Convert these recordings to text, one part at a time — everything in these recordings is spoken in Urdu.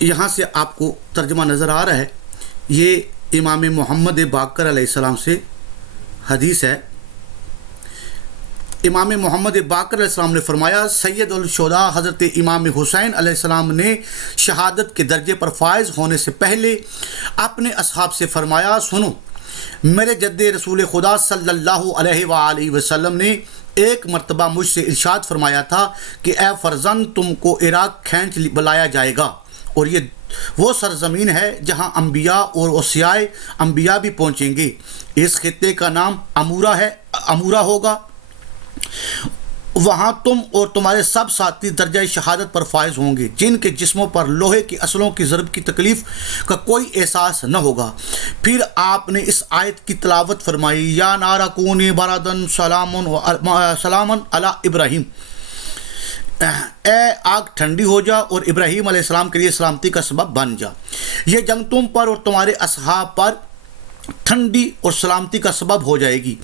یہاں سے آپ کو ترجمہ نظر آ رہا ہے، یہ امام محمد باقر علیہ السلام سے حدیث ہے۔ امام محمد باقر علیہ السلام نے فرمایا، سید الشہداء حضرت امام حسین علیہ السلام نے شہادت کے درجے پر فائز ہونے سے پہلے اپنے اصحاب سے فرمایا، سنو، میرے جد رسول خدا صلی اللہ علیہ وآلہ وسلم نے ایک مرتبہ مجھ سے ارشاد فرمایا تھا کہ اے فرزند، تم کو عراق کھینچ بلایا جائے گا، اور یہ وہ سرزمین ہے جہاں انبیاء اور اوصیاء انبیاء بھی پہنچیں گے۔ اس خطے کا نام امورا ہوگا۔ وہاں تم اور تمہارے سب ساتھی درجہ شہادت پر فائز ہوں گے، جن کے جسموں پر لوہے کی اسلحوں کی ضرب کی تکلیف کا کوئی احساس نہ ہوگا۔ پھر آپ نے اس آیت کی تلاوت فرمائی، یا نار کونی بردن سلام علی ابراہیم، اے آگ ٹھنڈی ہو جا اور ابراہیم علیہ السلام کے لیے سلامتی کا سبب بن جا۔ یہ جنگ تم پر اور تمہارے اصحاب پر ٹھنڈی اور سلامتی کا سبب ہو جائے گی،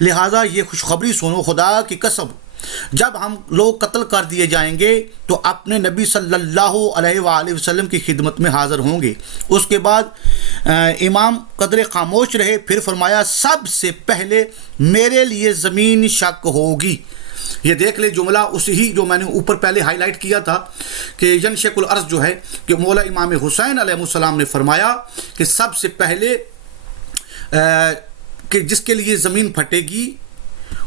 لہٰذا یہ خوشخبری سنو، خدا کی قسم جب ہم لوگ قتل کر دیے جائیں گے تو اپنے نبی صلی اللہ علیہ وآلہ وسلم کی خدمت میں حاضر ہوں گے۔ اس کے بعد امام قدر خاموش رہے، پھر فرمایا، سب سے پہلے میرے لیے زمین شق ہوگی۔ یہ دیکھ لے جملہ اسی جو میں نے اوپر پہلے ہائی لائٹ کیا تھا کہ ینشق الارض جو ہے کہ مولا امام حسین علیہ السلام نے فرمایا کہ سب سے پہلے کہ جس کے لیے زمین پھٹے گی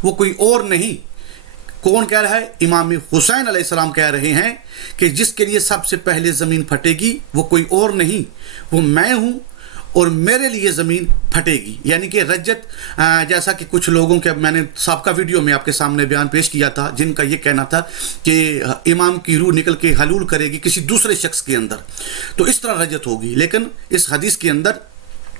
وہ کوئی اور نہیں۔ کون کہہ رہا ہے؟ امام حسین علیہ السلام کہہ رہے ہیں کہ جس کے لیے سب سے پہلے زمین پھٹے گی وہ کوئی اور نہیں، وہ میں ہوں، اور میرے لیے زمین پھٹے گی۔ یعنی کہ رجت، جیسا کہ کچھ لوگوں کے میں نے سابقہ ویڈیو میں آپ کے سامنے بیان پیش کیا تھا، جن کا یہ کہنا تھا کہ امام کی روح نکل کے حلول کرے گی کسی دوسرے شخص کے اندر، تو اس طرح رجت ہوگی۔ لیکن اس حدیث کے اندر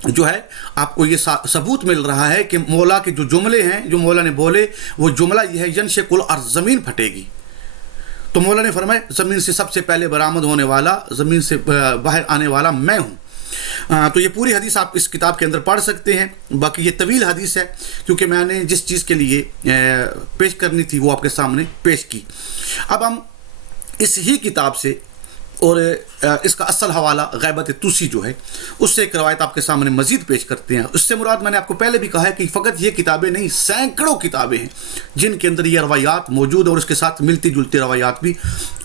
جو ہے آپ کو یہ ثبوت مل رہا ہے کہ مولا کے جو جملے ہیں جو مولا نے بولے، وہ جملہ یہ ہے، ینشق الارض، زمین پھٹے گی۔ تو مولا نے فرمایا زمین سے سب سے پہلے برآمد ہونے والا، زمین سے باہر آنے والا میں ہوں۔ تو یہ پوری حدیث آپ اس کتاب کے اندر پڑھ سکتے ہیں۔ باقی یہ طویل حدیث ہے کیونکہ میں نے جس چیز کے لیے پیش کرنی تھی وہ آپ کے سامنے پیش کی۔ اب ہم اس ہی کتاب سے، اور اس کا اصل حوالہ غیبت توسی جو ہے، اس سے ایک روایت آپ کے سامنے مزید پیش کرتے ہیں۔ اس سے مراد میں نے آپ کو پہلے بھی کہا ہے کہ فقط یہ کتابیں نہیں، سینکڑوں کتابیں ہیں جن کے اندر یہ روایات موجود اور اس کے ساتھ ملتی جلتی روایات بھی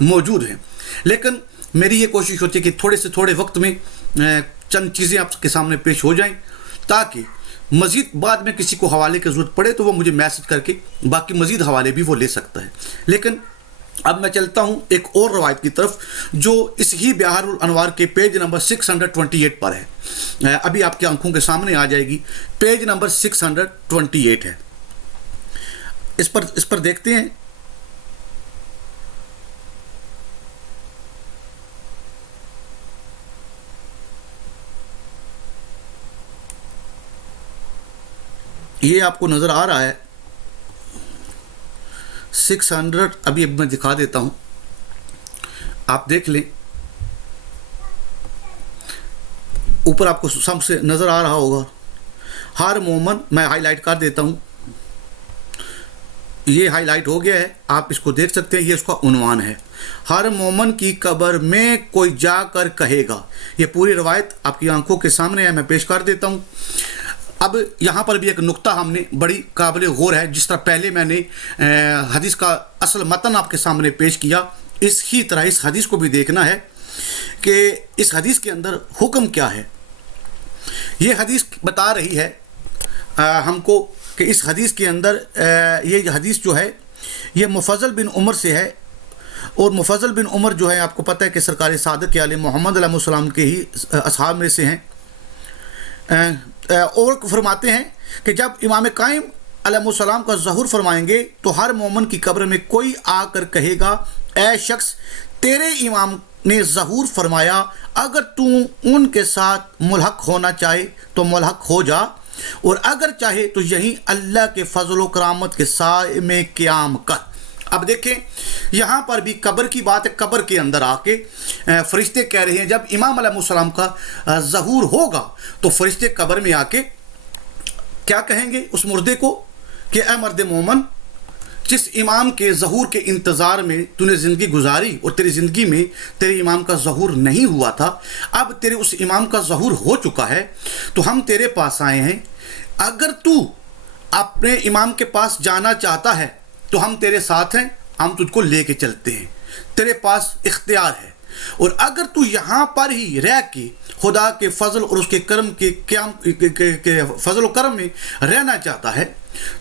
موجود ہیں۔ لیکن میری یہ کوشش ہوتی ہے کہ تھوڑے سے تھوڑے وقت میں چند چیزیں آپ کے سامنے پیش ہو جائیں، تاکہ مزید بعد میں کسی کو حوالے کی ضرورت پڑے تو وہ مجھے میسج کر کے باقی مزید حوالے بھی وہ لے سکتا ہے۔ لیکن اب میں چلتا ہوں ایک اور روایت کی طرف جو اس ہی بحار الانوار کے پیج نمبر 628 پر ہے۔ ابھی آپ کی آنکھوں کے سامنے آ جائے گی، پیج نمبر 628 ہے۔ اس پر دیکھتے ہیں۔ یہ آپ کو نظر آ رہا ہے 600، ابھی میں دکھا دیتا ہوں، آپ دیکھ لیں، اوپر آپ کو سب سے نظر آ رہا ہوگا، ہر مومن، میں ہائی لائٹ کر دیتا ہوں، یہ ہائی لائٹ ہو گیا ہے، آپ اس کو دیکھ سکتے ہیں، یہ اس کا عنوان ہے، ہر مومن کی قبر میں کوئی جا کر کہے گا۔ یہ پوری روایت آپ کی آنکھوں کے سامنے ہے، میں پیش کر دیتا ہوں۔ اب یہاں پر بھی ایک نقطہ ہم نے بڑی قابل غور ہے، جس طرح پہلے میں نے حدیث کا اصل متن آپ کے سامنے پیش کیا، اس ہی طرح اس حدیث کو بھی دیکھنا ہے کہ اس حدیث کے اندر حکم کیا ہے۔ یہ حدیث بتا رہی ہے ہم کو کہ اس حدیث کے اندر یہ حدیث جو ہے یہ مفضل بن عمر سے ہے، اور مفضل بن عمر جو ہے آپ کو پتہ ہے کہ سرکار صادق علیہ محمد علیہ السلام کے ہی اصحاب میں سے ہیں، اور فرماتے ہیں کہ جب امام قائم علیہ السلام کا ظہور فرمائیں گے تو ہر مومن کی قبر میں کوئی آ کر کہے گا، اے شخص، تیرے امام نے ظہور فرمایا، اگر تو ان کے ساتھ ملحق ہونا چاہے تو ملحق ہو جا، اور اگر چاہے تو یہیں اللہ کے فضل و کرامت کے سائے میں قیام کر۔ اب دیکھیں یہاں پر بھی قبر کی بات ہے، قبر کے اندر آ کے فرشتے کہہ رہے ہیں جب امام علیہ السلام کا ظہور ہوگا تو فرشتے قبر میں آ کے کیا کہیں گے اس مردے کو کہ اے مرد مومن، جس امام کے ظہور کے انتظار میں تو نے زندگی گزاری اور تیری زندگی میں تیرے امام کا ظہور نہیں ہوا تھا، اب تیرے اس امام کا ظہور ہو چکا ہے، تو ہم تیرے پاس آئے ہیں۔ اگر تو اپنے امام کے پاس جانا چاہتا ہے تو ہم تیرے ساتھ ہیں، ہم تجھ کو لے کے چلتے ہیں، تیرے پاس اختیار ہے۔ اور اگر تو یہاں پر ہی رہ کے خدا کے فضل اور اس کے کرم کے فضل و کرم میں رہنا چاہتا ہے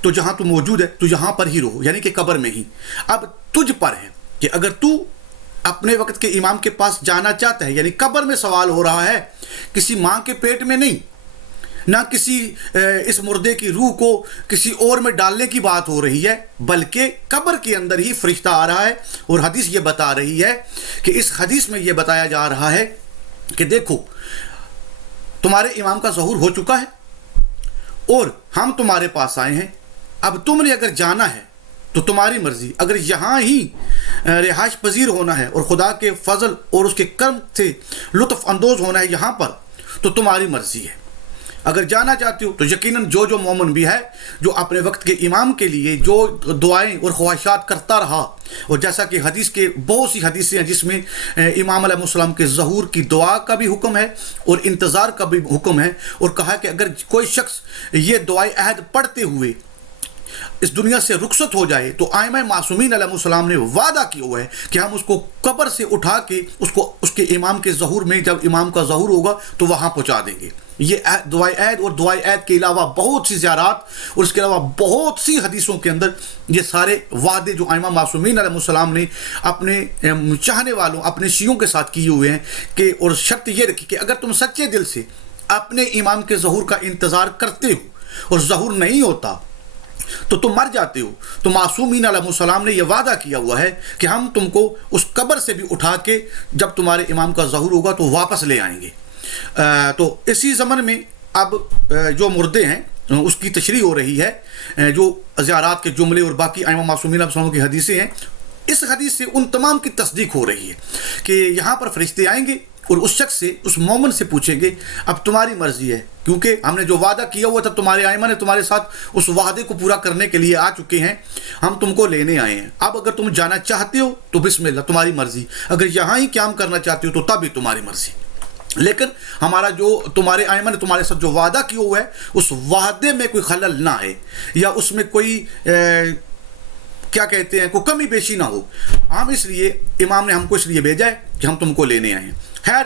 تو جہاں تو موجود ہے تو یہاں پر ہی رہو، یعنی کہ قبر میں ہی۔ اب تجھ پر ہے کہ اگر تو اپنے وقت کے امام کے پاس جانا چاہتا ہے، یعنی قبر میں سوال ہو رہا ہے، کسی ماں کے پیٹ میں نہیں، نہ کسی اس مردے کی روح کو کسی اور میں ڈالنے کی بات ہو رہی ہے، بلکہ قبر کے اندر ہی فرشتہ آ رہا ہے۔ اور حدیث یہ بتا رہی ہے کہ اس حدیث میں یہ بتایا جا رہا ہے کہ دیکھو تمہارے امام کا ظہور ہو چکا ہے اور ہم تمہارے پاس آئے ہیں، اب تم نے اگر جانا ہے تو تمہاری مرضی، اگر یہاں ہی رہائش پذیر ہونا ہے اور خدا کے فضل اور اس کے کرم سے لطف اندوز ہونا ہے یہاں پر تو تمہاری مرضی ہے۔ اگر جانا چاہتے ہو تو یقیناً جو مومن بھی ہے جو اپنے وقت کے امام کے لیے جو دعائیں اور خواہشات کرتا رہا، اور جیسا کہ حدیث کے بہت سی حدیثیں ہیں جس میں امام علیہ السلام کے ظہور کی دعا کا بھی حکم ہے اور انتظار کا بھی حکم ہے، اور کہا کہ اگر کوئی شخص یہ دعائے عہد پڑھتے ہوئے اس دنیا سے رخصت ہو جائے تو ائمہ معصومین علیہ السلام نے وعدہ کیا ہوا ہے کہ ہم اس کو قبر سے اٹھا کے اس کے امام کے ظہور میں، جب امام کا ظہور ہوگا تو وہاں پہنچا دیں گے۔ یہ دعائے عہد اور دعائے عہد کے علاوہ بہت سی زیارات اور اس کے علاوہ بہت سی حدیثوں کے اندر یہ سارے وعدے جو ائمہ معصومین علیہ السلام نے اپنے چاہنے والوں، اپنے شیعوں کے ساتھ کیے ہوئے ہیں کہ، اور شرط یہ رکھی کہ اگر تم سچے دل سے اپنے امام کے ظہور کا انتظار کرتے ہو اور ظہور نہیں ہوتا تو تم مر جاتے ہو، تو معصومین علیہ السلام نے یہ وعدہ کیا ہوا ہے کہ ہم تم کو اس قبر سے بھی اٹھا کے جب تمہارے امام کا ظہور ہوگا تو واپس لے آئیں گے۔ تو اسی زمن میں اب جو مردے ہیں اس کی تشریح ہو رہی ہے، جو زیارات کے جملے اور باقی ائمہ معصومین علیہ السلام کی حدیثیں ہیں، اس حدیث سے ان تمام کی تصدیق ہو رہی ہے کہ یہاں پر فرشتے آئیں گے اور اس شخص سے، اس مومن سے پوچھیں گے اب تمہاری مرضی ہے، کیونکہ ہم نے جو وعدہ کیا ہوا تھا تمہارے ائمہ نے تمہارے ساتھ اس وعدے کو پورا کرنے کے لیے آ چکے ہیں، ہم تم کو لینے آئے ہیں، اب اگر تم جانا چاہتے ہو تو بسم اللہ تمہاری مرضی، اگر یہاں ہی قیام کرنا چاہتے ہو تو تب بھی تمہاری مرضی، لیکن ہمارا جو تمہارے ائمہ نے تمہارے ساتھ جو وعدہ کیا ہوا ہے اس وعدے میں کوئی خلل نہ آئے یا اس میں کوئی کیا کہتے ہیں کوئی کمی بیشی نہ ہو، ہم اس لیے امام نے ہم کو اس لیے بھیجا ہے کہ ہم تم کو لینے آئے ہیں۔ خیر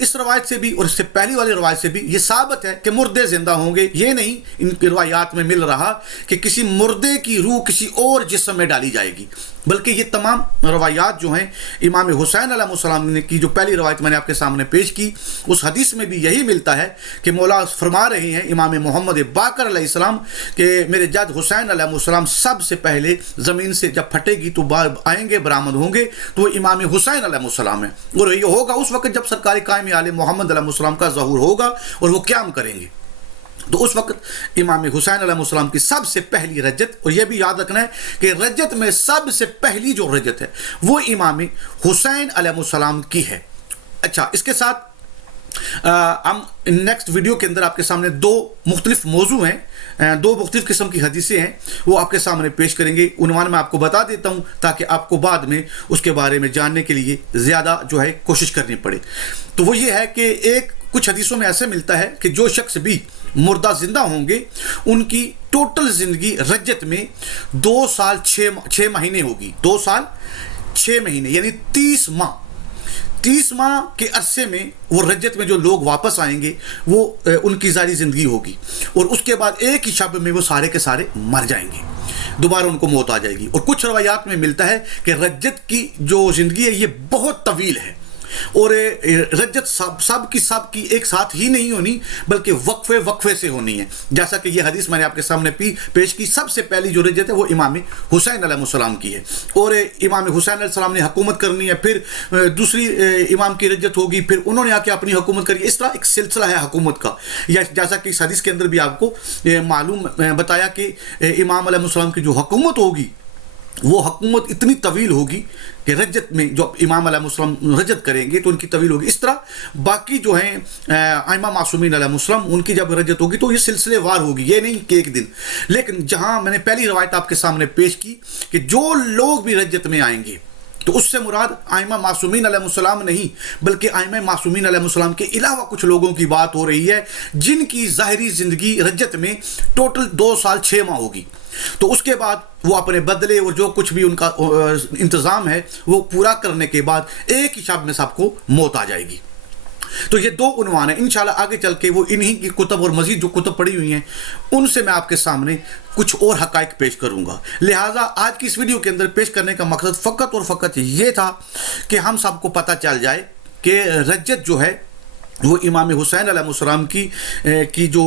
اس روایت سے بھی اور اس سے پہلی والی روایت سے بھی یہ ثابت ہے کہ مردے زندہ ہوں گے، یہ نہیں ان کی روایات میں مل رہا کہ کسی مردے کی روح کسی اور جسم میں ڈالی جائے گی، بلکہ یہ تمام روایات جو ہیں امام حسین علیہ السلام نے کی، جو پہلی روایت میں نے آپ کے سامنے پیش کی، اس حدیث میں بھی یہی ملتا ہے کہ مولا فرما رہے ہیں امام محمد باقر علیہ السلام کہ میرے جد حسین علیہ السلام سب سے پہلے زمین سے جب پھٹے گی تو آئیں گے، برآمد ہوں گے، تو وہ امام حسین علیہ السلام ہے، اور یہ ہوگا اس وقت جب سرکار قائم عالم محمد علیہ السلام کا ظہور ہوگا اور وہ قیام کریں گے، تو اس وقت امام حسین علیہ السلام کی سب سے پہلی رجت، اور یہ بھی یاد رکھنا ہے کہ رجت میں سب سے پہلی جو رجت ہے وہ امام حسین علیہ السلام کی ہے۔ اچھا، اس کے ساتھ ہم نیکسٹ ویڈیو کے اندر آپ کے سامنے دو مختلف موضوع ہیں، دو مختلف قسم کی حدیثیں ہیں، وہ آپ کے سامنے پیش کریں گے۔ عنوان میں آپ کو بتا دیتا ہوں تاکہ آپ کو بعد میں اس کے بارے میں جاننے کے لیے زیادہ جو ہے کوشش کرنی پڑے۔ تو وہ یہ ہے کہ کچھ حدیثوں میں ایسے ملتا ہے کہ جو شخص بھی مردہ زندہ ہوں گے ان کی ٹوٹل زندگی رجت میں 2 سال 6 مہینے ہوگی، 2 سال 6 مہینے یعنی 30 ماہ کے عرصے میں وہ رجت میں جو لوگ واپس آئیں گے وہ ان کی ظاہری زندگی ہوگی، اور اس کے بعد ایک ہی شب میں وہ سارے کے سارے مر جائیں گے، دوبارہ ان کو موت آ جائے گی۔ اور کچھ روایات میں ملتا ہے کہ رجت کی جو زندگی ہے یہ بہت طویل ہے، اور رجت سب کی ایک ساتھ ہی نہیں ہونی بلکہ وقفے سے ہونی ہے، جیسا کہ یہ حدیث میں نے آپ کے سامنے پیش کی۔ سب سے پہلی جو رجت ہے وہ امام حسین علیہ السلام کی ہے، اور امام حسین علیہ السلام نے حکومت کرنی ہے، پھر دوسری امام کی رجت ہوگی، پھر انہوں نے آ کے اپنی حکومت کری، اس طرح ایک سلسلہ ہے حکومت کا۔ یا جیسا کہ اس حدیث کے اندر بھی آپ کو معلوم بتایا کہ امام علیہ السلام کی جو حکومت ہوگی وہ حکومت اتنی طویل ہوگی کہ رجت میں جو امام علیہ السلام رجت کریں گے تو ان کی طویل ہوگی. اس طرح باقی جو ہیں ائمہ معصومین علیہ السلام ان کی جب رجت ہوگی تو یہ سلسلے وار ہوگی، یہ نہیں کہ ایک دن. لیکن جہاں میں نے پہلی روایت آپ کے سامنے پیش کی کہ جو لوگ بھی رجت میں آئیں گے تو اس سے مراد ائمہ معصومین علیہ السلام نہیں بلکہ ائمہ معصومین علیہ السلام کے علاوہ کچھ لوگوں کی بات ہو رہی ہے جن کی ظاہری زندگی رجت میں ٹوٹل 2 سال 6 ماہ ہوگی. تو اس کے بعد وہ اپنے بدلے اور جو کچھ بھی ان کا انتظام ہے وہ پورا کرنے کے بعد ایک ہی شب میں سب کو موت آ جائے گی. تو یہ 2 عنوان ہیں. انشاءاللہ آگے چل کے وہ انہی کی کتب اور مزید جو کتب پڑھی ہوئی ہیں ان سے میں آپ کے سامنے کچھ اور حقائق پیش کروں گا. لہٰذا آج کی اس ویڈیو کے اندر پیش کرنے کا مقصد فقط اور فقط یہ تھا کہ ہم سب کو پتہ چل جائے کہ رجت جو ہے وہ امام حسین علیہ السلام کی جو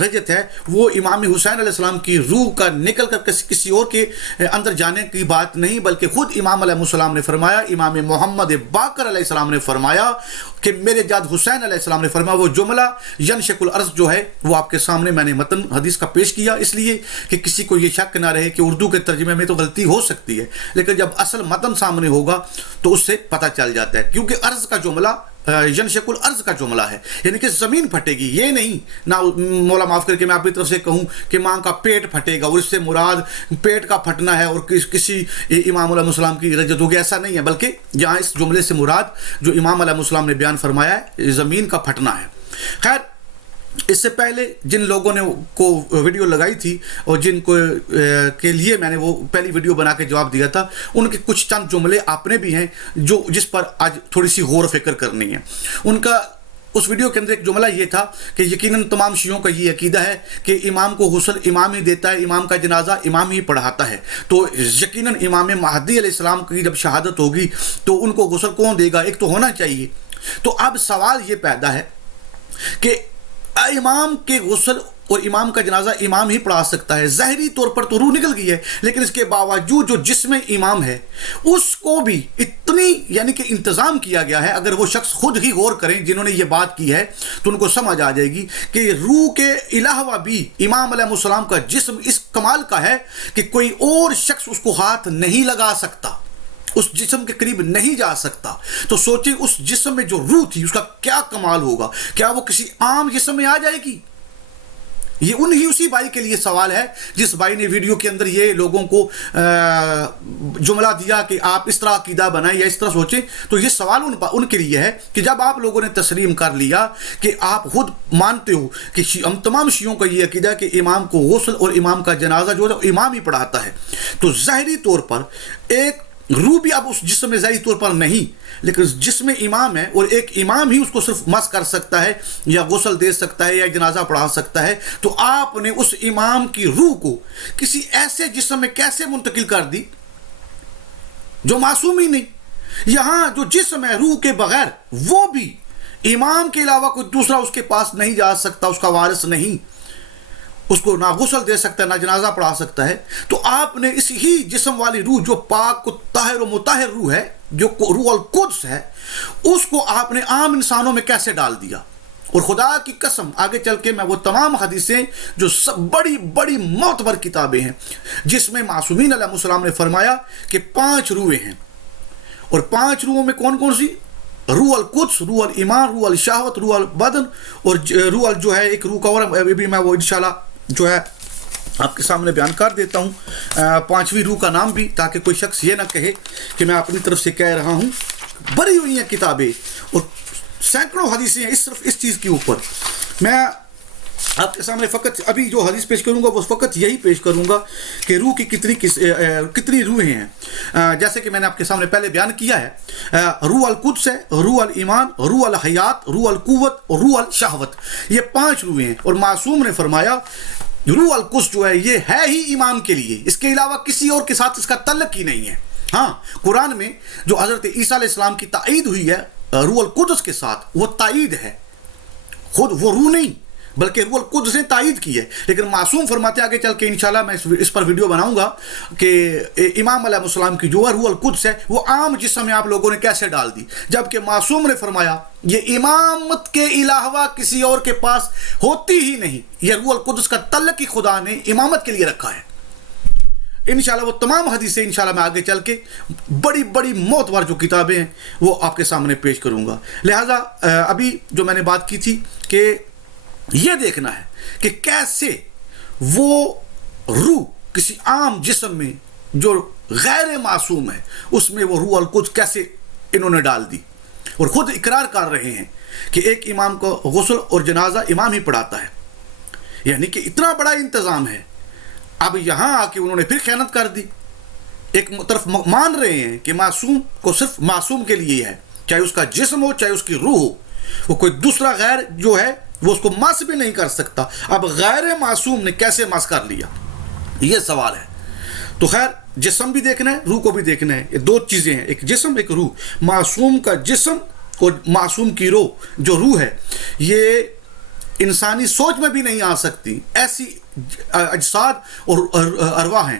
رجت ہے وہ امام حسین علیہ السلام کی روح کا نکل کر کسی اور کے اندر جانے کی بات نہیں، بلکہ خود امام علیہ السلام نے فرمایا، امام محمد باقر علیہ السلام نے فرمایا کہ میرے جد حسین علیہ السلام نے فرمایا. وہ جملہ ینشق الارض جو ہے وہ آپ کے سامنے میں نے متن حدیث کا پیش کیا اس لیے کہ کسی کو یہ شک نہ رہے کہ اردو کے ترجمے میں تو غلطی ہو سکتی ہے، لیکن جب اصل متن سامنے ہوگا تو اس سے پتہ چل جاتا ہے. کیونکہ عرض کا جملہ ینشق الارض کا جملہ ہے، یعنی کہ زمین پھٹے گی، یہ نہیں نہ مولا معاف کر کے میں اپنی طرف سے کہوں کہ ماں کا پیٹ پھٹے گا اور اس سے مراد پیٹ کا پھٹنا ہے اور کسی امام علیہ السلام کی رجت ہوگی، ایسا نہیں ہے. بلکہ یہاں اس جملے سے مراد جو امام علیہ السلام نے بیان فرمایا ہے زمین کا پھٹنا ہے. خیر، اس سے پہلے جن لوگوں نے کو ویڈیو لگائی تھی اور جن کو کے لیے میں نے وہ پہلی ویڈیو بنا کے جواب دیا تھا، ان کے کچھ چند جملے اپنے بھی ہیں جس پر آج تھوڑی سی غور و فکر کرنی ہے. ان کا اس ویڈیو کے اندر ایک جملہ یہ تھا کہ یقیناً تمام شیعوں کا یہ عقیدہ ہے کہ امام کو غسل امام ہی دیتا ہے، امام کا جنازہ امام ہی پڑھاتا ہے، تو یقیناً امام مہدی علیہ السلام کی جب شہادت ہوگی تو ان کو غسل کون دے گا؟ ایک تو ہونا چاہیے. تو اب سوال یہ پیدا ہے کہ امام کے غسل اور امام کا جنازہ امام ہی پڑھا سکتا ہے. ظاہری طور پر تو روح نکل گئی ہے، لیکن اس کے باوجود جو جسم امام ہے اس کو بھی اتنی یعنی کہ انتظام کیا گیا ہے. اگر وہ شخص خود ہی غور کریں جنہوں نے یہ بات کی ہے تو ان کو سمجھ آ جائے گی کہ روح کے علاوہ بھی امام علیہ السلام کا جسم اس کمال کا ہے کہ کوئی اور شخص اس کو ہاتھ نہیں لگا سکتا، اس جسم کے قریب نہیں جا سکتا. تو سوچیں اس جسم میں جو روح تھی اس کا کیا کمال ہوگا، کیا وہ کسی عام جسم میں آ جائے گی؟ یہ اسی بھائی کے لیے سوال ہے جس بھائی نے ویڈیو کے اندر یہ لوگوں کو جملہ دیا کہ آپ اس طرح عقیدہ بنائیں یا اس طرح سوچیں. تو یہ سوال ان کے لیے ہے کہ جب آپ لوگوں نے تسلیم کر لیا کہ آپ خود مانتے ہو کہ ہم تمام شیعوں کا یہ عقیدہ کہ امام کو غسل اور امام کا جنازہ جو ہے امام ہی پڑھاتا ہے، تو ظاہری طور پر ایک روح بھی اب اس جسم میں ظاہری طور پر نہیں، لیکن جسم امام ہے اور ایک امام ہی اس کو صرف مس کر سکتا ہے یا غسل دے سکتا ہے یا جنازہ پڑھا سکتا ہے. تو آپ نے اس امام کی روح کو کسی ایسے جسم میں کیسے منتقل کر دی جو معصوم ہی نہیں؟ یہاں جو جسم ہے روح کے بغیر وہ بھی امام کے علاوہ کوئی دوسرا اس کے پاس نہیں جا سکتا، اس کا وارث نہیں، اس کو نہ غسل دے سکتا ہے نہ جنازہ پڑھا سکتا ہے. تو آپ نے اس ہی جسم والی روح جو پاک و طاہر و مطہر روح ہے، جو روح القدس ہے، اس کو آپ نے عام انسانوں میں کیسے ڈال دیا؟ اور خدا کی قسم آگے چل کے میں وہ تمام حدیثیں جو سب بڑی بڑی معتبر کتابیں ہیں جس میں معصومین علیہ السلام نے فرمایا کہ 5 روحیں ہیں، اور 5 روحوں میں کون کون سی؟ روح القدس، روح الایمان، روح الشہوت، روح البدن، اور روح جو ہے ایک روح کا اور بھی میں وہ انشاءاللہ جو ہے آپ کے سامنے بیان کر دیتا ہوں 5ویں روح کا نام بھی، تاکہ کوئی شخص یہ نہ کہے کہ میں اپنی طرف سے کہہ رہا ہوں. بھری ہوئی ہیں کتابیں اور سینکڑوں حدیثیں ہیں صرف اس چیز کے اوپر. میں آپ کے سامنے فقط ابھی جو حدیث پیش کروں گا وہ فقط یہی پیش کروں گا کہ روح کی کتنی روحیں ہیں. جیسے کہ میں نے آپ کے سامنے پہلے بیان کیا ہے، روح القدس ہے، روح الایمان، روح الحیات، روح القوت اور روح الشہوت، یہ 5 روحیں ہیں. اور معصوم نے فرمایا روح القدس جو ہے یہ ہے ہی امام کے لیے، اس کے علاوہ کسی اور کے ساتھ اس کا تعلق ہی نہیں ہے. ہاں، قرآن میں جو حضرت عیسیٰ علیہ السلام کی تائید ہوئی ہے روح القدس کے ساتھ، وہ تائید ہے، خود وہ روح نہیں بلکہ روح القدس نے تائید کی ہے. لیکن معصوم فرماتے آگے چل کے انشاءاللہ میں اس پر ویڈیو بناؤں گا کہ امام علیہ السلام کی جو روح القدس ہے وہ عام جسم میں آپ لوگوں نے کیسے ڈال دی، جبکہ معصوم نے فرمایا یہ امامت کے علاوہ کسی اور کے پاس ہوتی ہی نہیں. یہ روح القدس کا تعلق ہی خدا نے امامت کے لیے رکھا ہے. انشاءاللہ وہ تمام حدیثیں انشاءاللہ میں آگے چل کے بڑی بڑی معتبر جو کتابیں ہیں وہ آپ کے سامنے پیش کروں گا. لہٰذا ابھی جو میں نے بات کی تھی کہ یہ دیکھنا ہے کہ کیسے وہ روح کسی عام جسم میں جو غیر معصوم ہے اس میں وہ روح القدس کیسے انہوں نے ڈال دی، اور خود اقرار کر رہے ہیں کہ ایک امام کو غسل اور جنازہ امام ہی پڑھاتا ہے، یعنی کہ اتنا بڑا انتظام ہے. اب یہاں آ کے انہوں نے پھر خیانت کر دی. ایک طرف مان رہے ہیں کہ معصوم کو صرف معصوم کے لیے ہے، چاہے اس کا جسم ہو چاہے اس کی روح ہو، وہ کوئی دوسرا غیر جو ہے وہ اس کو مس بھی نہیں کر سکتا. اب غیر معصوم نے کیسے مس کر لیا، یہ سوال ہے. تو خیر جسم بھی دیکھنا ہے، روح کو بھی دیکھنا ہے. یہ دو چیزیں ہیں، ایک جسم ایک روح. معصوم کا جسم اور معصوم کی جو روح ہے یہ انسانی سوچ میں بھی نہیں آ سکتی، ایسی اجساد اور ارواح ہیں.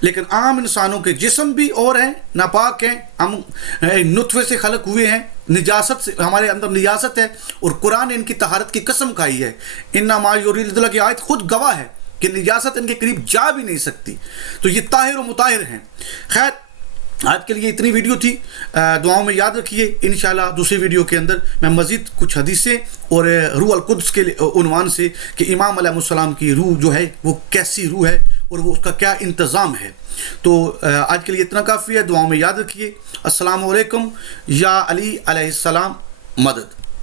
لیکن عام انسانوں کے جسم بھی اور ہیں، ناپاک ہیں، ہم نطفے سے خلق ہوئے ہیں، نجاست سے ہمارے اندر نجاست ہے، اور قرآن نے ان کی طہارت کی قسم کھائی ہے. انما یرید اللہ کی آیت خود گواہ ہے کہ نجاست ان کے قریب جا بھی نہیں سکتی. تو یہ طاہر و مطہر ہیں. خیر آج کے لیے اتنی ویڈیو تھی، دعاؤں میں یاد رکھیے. انشاءاللہ دوسری ویڈیو کے اندر میں مزید کچھ حدیثیں اور روح القدس کے عنوان سے کہ امام علیہ السلام کی روح جو ہے وہ کیسی روح ہے اور وہ اس کا کیا انتظام ہے. تو آج کے لیے اتنا کافی ہے. دعاؤں میں یاد رکھیے. السلام علیکم. یا علی علیہ السلام مدد.